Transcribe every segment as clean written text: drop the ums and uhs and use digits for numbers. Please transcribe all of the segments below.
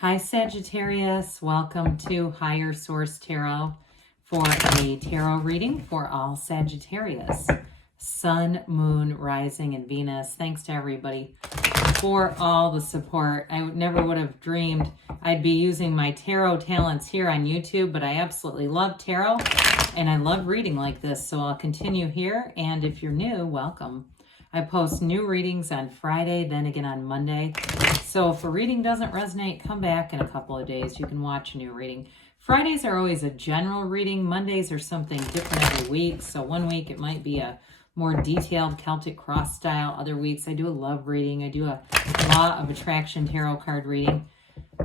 Hi Sagittarius, welcome to Higher Source Tarot for a tarot reading for all Sagittarius. Sun, Moon, Rising, and Venus. Thanks to everybody for all the support. I never would have dreamed I'd be using my tarot talents here on YouTube, but I absolutely love tarot and I love reading like this, so I'll continue here. And if you're new, welcome. I post new readings on Friday, then again on Monday. So if a reading doesn't resonate, come back in a couple of days. You can watch a new reading. Fridays are always a general reading. Mondays are something different every week. So one week it might be a more detailed Celtic cross style. Other weeks I do a love reading. I do a law of attraction tarot card reading.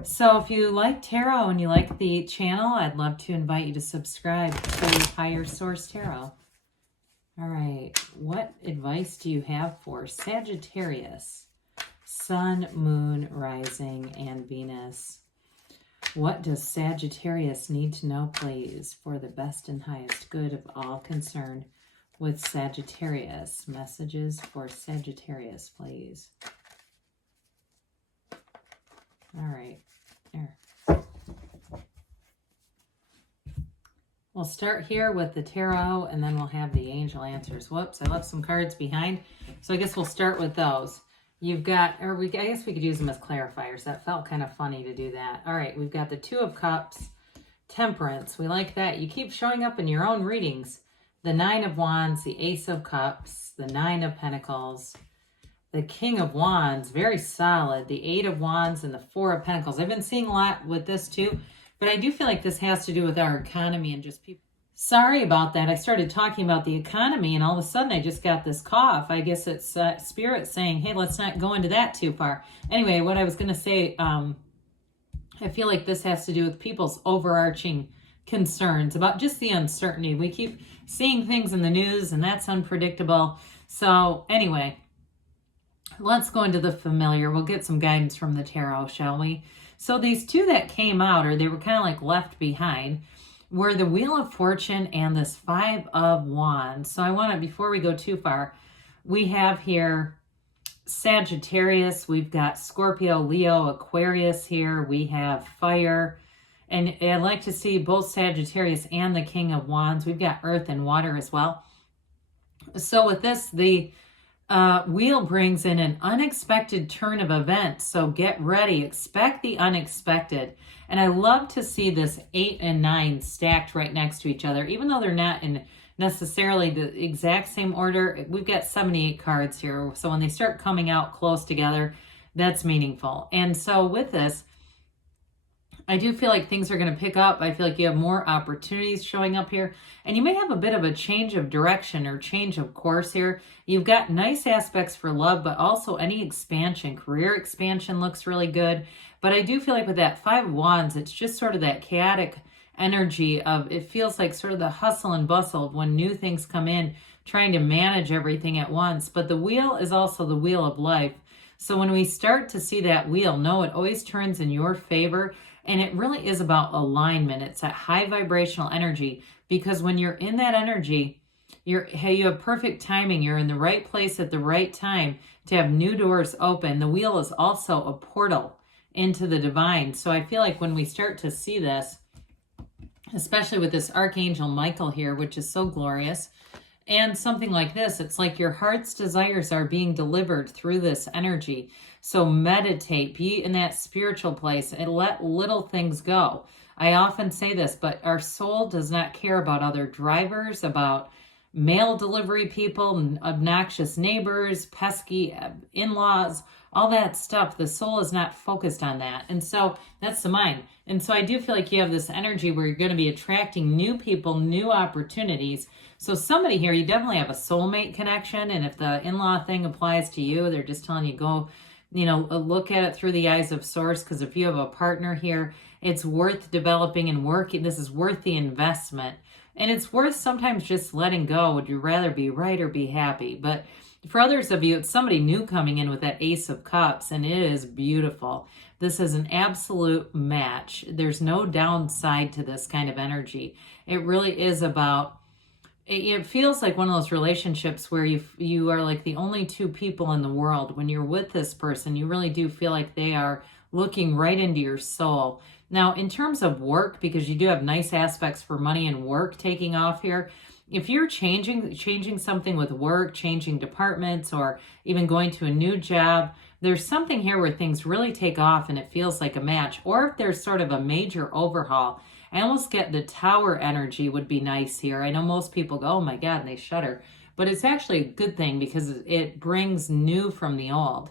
So if you like tarot and you like the channel, I'd love to invite you to subscribe to Higher Source Tarot. All right, what advice do you have for Sagittarius? Sun, Moon, Rising, and Venus. What does Sagittarius need to know, please, for the best and highest good of all concerned with Sagittarius? Messages for Sagittarius, please. All right, there. We'll start here with the tarot, and then we'll have the angel answers. Whoops, I left some cards behind, so I guess we'll start with those. You've got, I guess we could use them as clarifiers. That felt kind of funny to do that. All right, we've got the Two of Cups, Temperance. We like that. You keep showing up in your own readings. The Nine of Wands, the Ace of Cups, the Nine of Pentacles, the King of Wands, very solid, the Eight of Wands, and the Four of Pentacles. I've been seeing a lot with this too. But I do feel like this has to do with our economy and just people. Sorry about that. I started talking about the economy and all of a sudden I just got this cough. I guess it's spirit saying, hey, let's not go into that too far. Anyway, what I was going to say, I feel like this has to do with people's overarching concerns about just the uncertainty. We keep seeing things in the news and that's unpredictable. So anyway, let's go into the familiar. We'll get some guidance from the tarot, shall we? So these two that came out, or they were kind of like left behind, were the Wheel of Fortune and this Five of Wands. So I want to, before we go too far, we have here Sagittarius, we've got Scorpio, Leo, Aquarius here, we have fire, and I'd like to see both Sagittarius and the King of Wands. We've got earth and water as well. So with this, the wheel brings in an unexpected turn of events. So get ready, expect the unexpected. And I love to see this 8 and 9 stacked right next to each other, even though they're not in necessarily the exact same order. We've got 78 cards here. So when they start coming out close together, that's meaningful. And so with this, I do feel like things are going to pick up. I feel like you have more opportunities showing up here. And you may have a bit of a change of direction or change of course here. You've got nice aspects for love, but also any expansion. Career expansion looks really good. But I do feel like with that Five of Wands, it's just sort of that chaotic energy of, it feels like sort of the hustle and bustle of when new things come in, trying to manage everything at once. But the wheel is also the wheel of life. So when we start to see that wheel, know it always turns in your favor. And it really is about alignment. It's that high vibrational energy, because when you're in that energy, you have perfect timing. You're in the right place at the right time to have new doors open. The wheel is also a portal into the divine. So I feel like when we start to see this, especially with this Archangel Michael here, which is so glorious, and something like this, it's like your heart's desires are being delivered through this energy. So meditate, be in that spiritual place, and let little things go. I often say this, but our soul does not care about other drivers, about mail delivery people, obnoxious neighbors, pesky in-laws, all that stuff. The soul is not focused on that. And so that's the mind. And so I do feel like you have this energy where you're going to be attracting new people, new opportunities. So somebody here, you definitely have a soulmate connection. And if the in-law thing applies to you, they're just telling you go, look at it through the eyes of source. Because if you have a partner here, it's worth developing and working. This is worth the investment. And it's worth sometimes just letting go. Would you rather be right or be happy? But for others of you, it's somebody new coming in with that Ace of Cups, and it is beautiful. This is an absolute match. There's no downside to this kind of energy. It really is about it feels like one of those relationships where you are like the only two people in the world. When you're with this person, you really do feel like they are looking right into your soul. Now, in terms of work, because you do have nice aspects for money and work taking off here, if you're changing something with work, changing departments, or even going to a new job, there's something here where things really take off and it feels like a match. Or if there's sort of a major overhaul, I almost get the tower energy would be nice here. I know most people go, oh my God, and they shudder. But it's actually a good thing because it brings new from the old.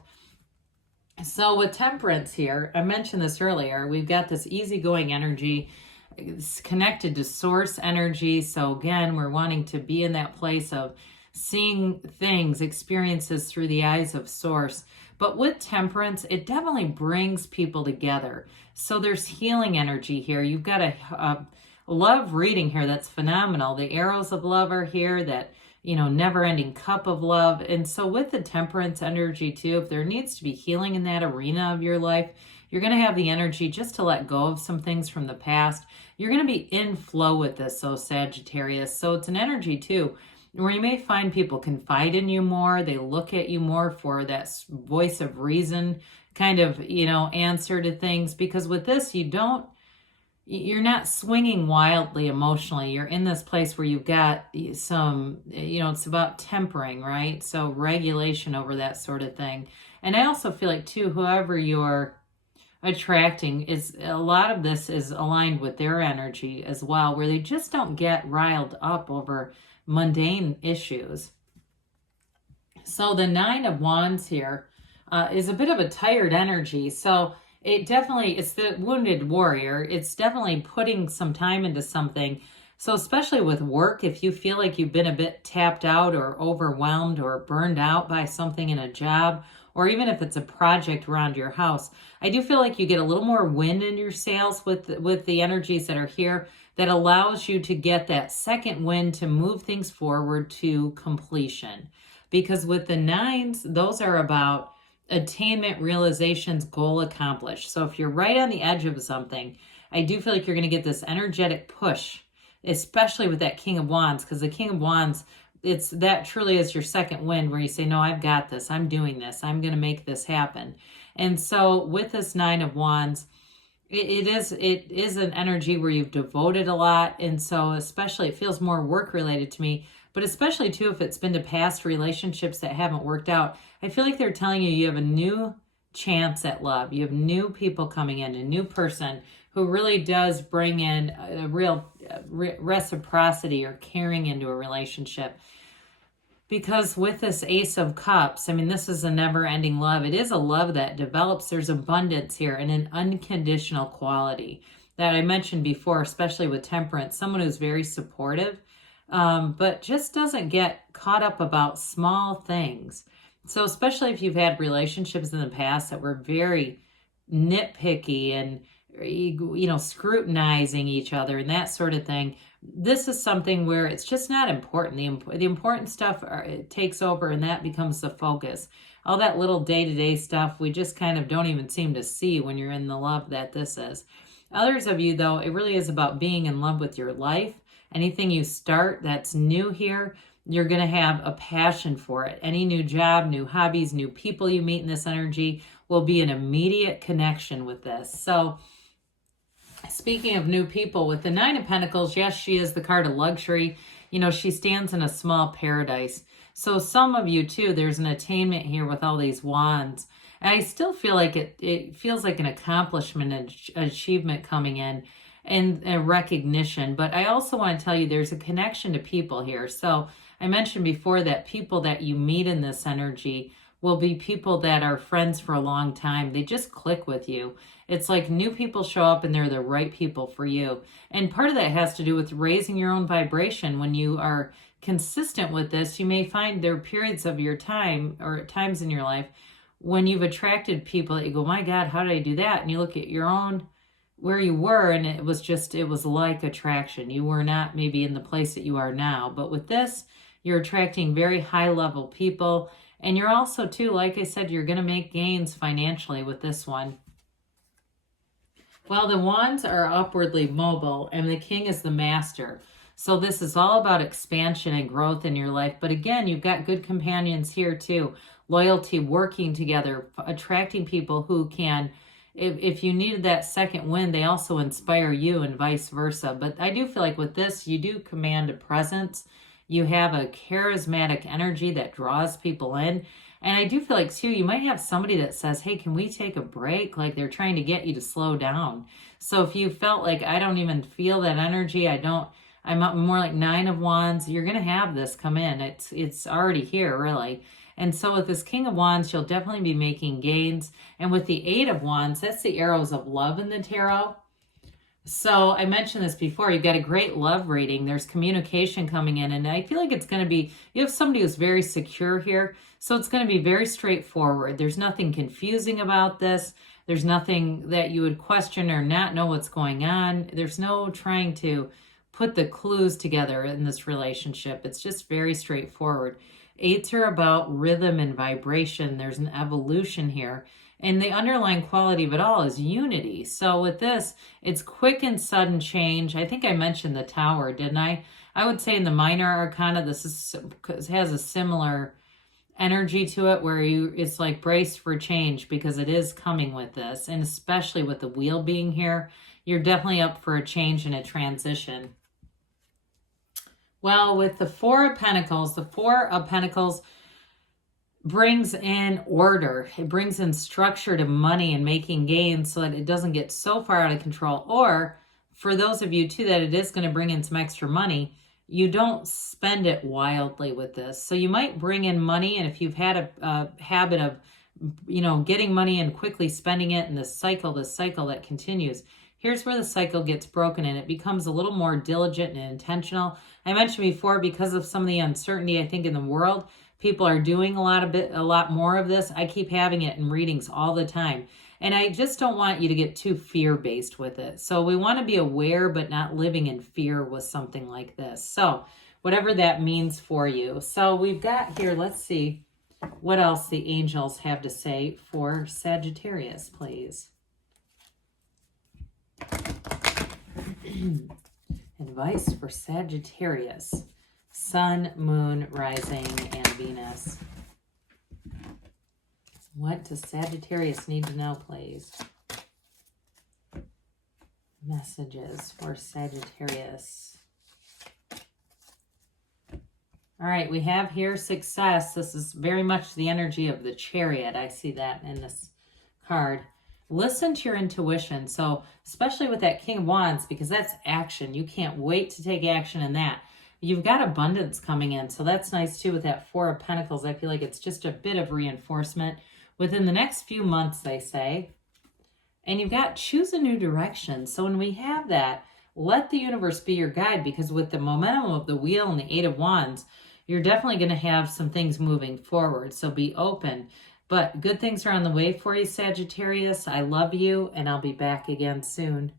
So with temperance here, I mentioned this earlier, we've got this easygoing energy. It's connected to source energy. So again, we're wanting to be in that place of seeing things, experiences through the eyes of source. But with temperance, it definitely brings people together. So there's healing energy here. You've got a love reading here that's phenomenal. The arrows of love are here, that, never-ending cup of love. And so with the temperance energy too, if there needs to be healing in that arena of your life, you're going to have the energy just to let go of some things from the past. You're going to be in flow with this, so Sagittarius. So it's an energy too where you may find people confide in you more. They look at you more for that voice of reason kind of, answer to things. Because with this, you're not swinging wildly emotionally. You're in this place where you've got some, it's about tempering, right? So regulation over that sort of thing. And I also feel like too, whoever you're attracting, is a lot of this is aligned with their energy as well, where they just don't get riled up over mundane issues. So the Nine of Wands here is a bit of a tired energy. So it's the wounded warrior. It's definitely putting some time into something. So especially with work, if you feel like you've been a bit tapped out or overwhelmed or burned out by something in a job, or even if it's a project around your house, I do feel like you get a little more wind in your sails with the energies that are here, that allows you to get that second wind to move things forward to completion. Because with the nines, those are about attainment, realizations, goal accomplished. So if you're right on the edge of something, I do feel like you're going to get this energetic push, especially with that King of Wands, because the King of Wands, that truly is your second wind where you say, no, I've got this. I'm doing this. I'm going to make this happen. And so with this Nine of Wands, it is an energy where you've devoted a lot. And so especially it feels more work related to me, but especially too, if it's been to past relationships that haven't worked out, I feel like they're telling you have a new chance at love. You have new people coming in, a new person who really does bring in a real reciprocity or caring into a relationship. Because with this Ace of Cups, this is a never-ending love. It is a love that develops. There's abundance here and an unconditional quality that I mentioned before, especially with temperance, someone who's very supportive, but just doesn't get caught up about small things. So especially if you've had relationships in the past that were very nitpicky and scrutinizing each other and that sort of thing, this is something where it's just not important. The important stuff it takes over, and that becomes the focus. All that little day-to-day stuff we just kind of don't even seem to see when you're in the love that this is. Others of you, though, it really is about being in love with your life. Anything you start that's new here, you're going to have a passion for it. Any new job, new hobbies, new people you meet in this energy will be an immediate connection with this. So speaking of new people, with the Nine of Pentacles, yes, she is the card of luxury. She stands in a small paradise. So some of you too, there's an attainment here with all these wands. And I still feel like it feels like an accomplishment, an achievement coming in, and a recognition. But I also want to tell you there's a connection to people here. So I mentioned before that people that you meet in this energy will be people that are friends for a long time. They just click with you. It's like new people show up and they're the right people for you. And part of that has to do with raising your own vibration. When you are consistent with this, you may find there are periods of your time or times in your life when you've attracted people that you go, my God, how did I do that? And you look at your own, where you were, and it was like attraction. You were not maybe in the place that you are now. But with this, you're attracting very high level people. And you're also too, like I said, you're going to make gains financially with this one. Well, the wands are upwardly mobile and the king is the master. So this is all about expansion and growth in your life. But again, you've got good companions here too. Loyalty, working together, attracting people who can, if you needed that second wind, they also inspire you and vice versa. But I do feel like with this, you do command a presence. You have a charismatic energy that draws people in. And I do feel like too, you might have somebody that says, hey, can we take a break? Like they're trying to get you to slow down. So if you felt like, I don't even feel that energy, I'm more like 9 of Wands, you're going to have this come in. It's already here, really. And so with this King of Wands, you'll definitely be making gains. And with the 8 of Wands, that's the arrows of love in the tarot. So I mentioned this before, you've got a great love reading. There's communication coming in, and I feel like it's going to be, you have somebody who's very secure here. So it's going to be very straightforward. There's nothing confusing about this. There's nothing that you would question or not know what's going on. There's no trying to put the clues together in this relationship. It's just very straightforward. 8s are about rhythm and vibration. There's an evolution here. And the underlying quality of it all is unity. So with this, it's quick and sudden change. I think I mentioned the Tower, didn't I? I would say in the Minor Arcana, has a similar energy to it where it's like braced for change because it is coming with this. And especially with the Wheel being here, you're definitely up for a change and a transition. Well, with the 4 of Pentacles, the 4 of Pentacles brings in order. It brings in structure to money and making gains so that it doesn't get so far out of control. Or for those of you too that it is going to bring in some extra money, you don't spend it wildly with this. So you might bring in money, and if you've had a habit of, getting money and quickly spending it, and this cycle that continues, here's where the cycle gets broken and it becomes a little more diligent and intentional. I mentioned before, because of some of the uncertainty, I think, in the world, people are doing a lot more of this. I keep having it in readings all the time. And I just don't want you to get too fear-based with it. So we want to be aware, but not living in fear with something like this. So whatever that means for you. So we've got here, let's see what else the angels have to say for Sagittarius, please. Advice for Sagittarius. Sun, Moon, Rising, and Venus. What does Sagittarius need to know, please? Messages for Sagittarius. All right, we have here success. This is very much the energy of the Chariot. I see that in this card. Listen to your intuition. So especially with that King of Wands, because that's action. You can't wait to take action in that. You've got abundance coming in. So that's nice too with that 4 of Pentacles. I feel like it's just a bit of reinforcement within the next few months, they say. And you've got choose a new direction. So when we have that, let the universe be your guide, because with the momentum of the Wheel and the 8 of Wands, you're definitely going to have some things moving forward. So be open. But good things are on the way for you, Sagittarius. I love you, and I'll be back again soon.